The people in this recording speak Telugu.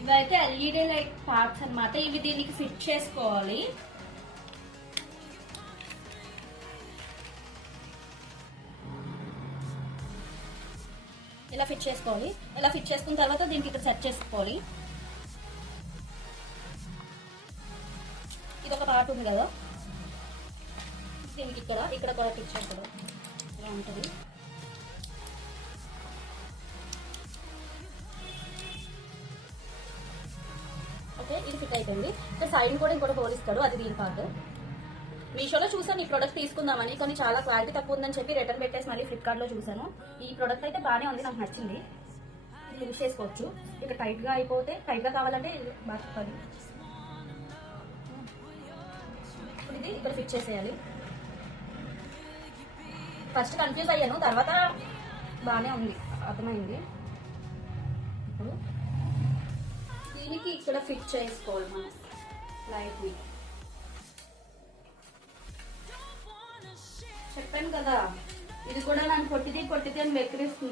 ఇవైతే ఎల్ఈడి లైట్ పార్ట్స్ అన్నమాట. ఇవి దీనికి ఫిట్ చేసుకోవాలి. ఇలా ఫిట్ చేసుకోవాలి. ఇలా ఫిట్ చేసుకున్న తర్వాత దీనికి ఇక్కడ సెట్ చేసుకోవాలి. ఇది ఒక పార్ట్ ఉంది కదా, దీనికి ఇక్కడ కూడా ఫిట్ చేసుకోవడం ఇలా ఉంటుంది. ఓకే, ఇది ఫిట్ అయిపోయింది. ఇక్కడ సైడ్ కూడా ఇంకోటి హోల్ ఇస్తాడు, అది దీని పార్ట్. మీషోలో చూసాను ఈ ప్రోడక్ట్ తీసుకుందామని, కానీ చాలా క్వాలిటీ తక్కువ ఉందని చెప్పి రిటర్న్ పెట్టేసి మళ్ళీ ఫ్లిప్కార్ట్లో చూసాను. ఈ ప్రోడక్ట్ అయితే బాగానే ఉంది, నాకు నచ్చింది. ఇది యూజ్ చేసుకోవచ్చు. ఇక టైట్గా అయిపోతే, టైట్గా కావాలంటే బాగా చెప్పాలి. ఇప్పుడు ఇది ఇక్కడ ఫిట్ చేసేయాలి. ఫస్ట్ కన్ఫ్యూజ్ అయ్యాను, తర్వాత బాగానే ఉంది, అర్థమైంది. ఇప్పుడు దీనికి ఇక్కడ ఫిట్ చేసుకోవాలి మనం లైట్ ని. చెప్పాను కదా, ఇది కూడా నన్ను పొట్టిది అని వెక్కిరిస్తుంది.